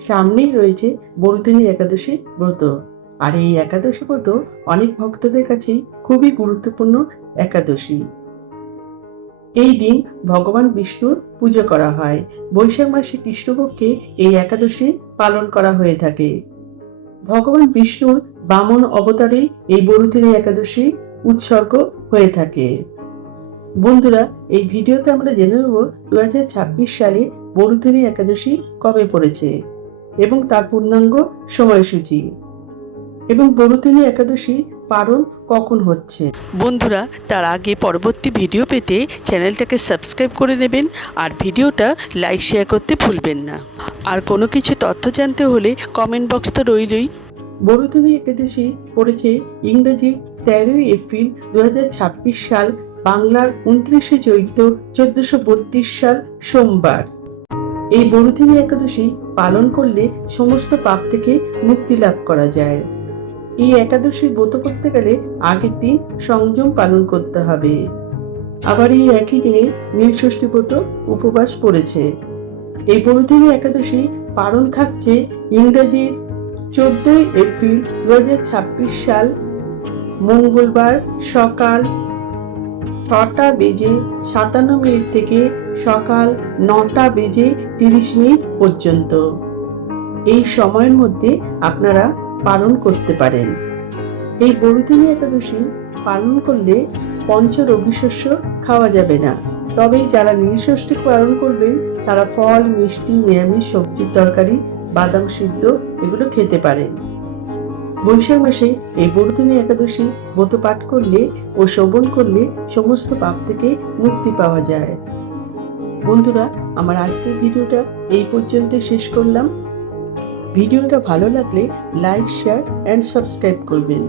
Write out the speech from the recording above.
সামনেই রয়েছে বরুদিনী একাদশী ব্রত। আর এই একাদশী ব্রত অনেক ভক্তদের কাছেই খুবই গুরুত্বপূর্ণ একাদশী। এই দিন ভগবান বিষ্ণুর পুজো করা হয়। বৈশাখ মাসে কৃষ্ণপক্ষে এই একাদশী পালন করা হয়ে থাকে। ভগবান বিষ্ণুর বামন অবতারে এই বরুদিনী একাদশী উৎসর্গ হয়ে থাকে। বন্ধুরা, এই ভিডিওতে আমরা জেনে নেব 2026 সালে বরুদিনী একাদশী কবে পড়েছে এবং তার পূর্ণাঙ্গ সময়সূচি এবং বরুদিনী একাদশী পালন কখন হচ্ছে। বন্ধুরা, তার আগে পরবর্তী ভিডিও পেতে চ্যানেলটাকে সাবস্ক্রাইব করে নেবেন আর ভিডিওটা লাইক শেয়ার করতে ভুলবেন না। আর কোনো কিছু তথ্য জানতে হলে কমেন্ট বক্স তো রইলই। বরুদিনী একাদশী পড়েছে ইংরেজি 13 এপ্রিল 2026 সাল, বাংলার 29 চৈত্র 1432 সাল সোমবার। এই বরুদিনী একাদশী পালন করলে সমস্ত পাপ থেকে মুক্তি লাভ করা যায়। এই একাদশী ব্রত করতে গেলে আগের দিন সংযম পালন করতে হবে। আবার এই একই দিনে নীলষষ্ঠী ব্রত উপবাস পড়েছে। এই বরুদিনী একাদশী পালন থাকছে ইংরেজি 14 এপ্রিল 2026 সাল মঙ্গলবার সকাল 6টা বেজে 57 মিনিট থেকে সকাল 9টা বেজে 30 মিনিট পর্যন্ত। এই সময়ের মধ্যে আপনারা পালন করতে পারেন। এই বরুদিনী একাদশী পালন করলে পঞ্চ রবি শস্য খাওয়া যাবে না, তবে যারা নীলষষ্ঠী পালন করবেন তারা ফল, মিষ্টি, নিরামিষ, সবজির তরকারি, বাদাম সিদ্ধ এগুলো খেতে পারেন। বৈশাখ মাসে এই বরুদিনী একাদশী ব্রত পাঠ করলে ও শ্রবণ করলে সমস্ত পাপ থেকে মুক্তি পাওয়া যায়। বন্ধুরা, আমার আজকের ভিডিওটা এই পর্যন্ত শেষ করলাম। ভিডিওটা ভালো লাগলে লাইক, শেয়ার এন্ড সাবস্ক্রাইব করবেন।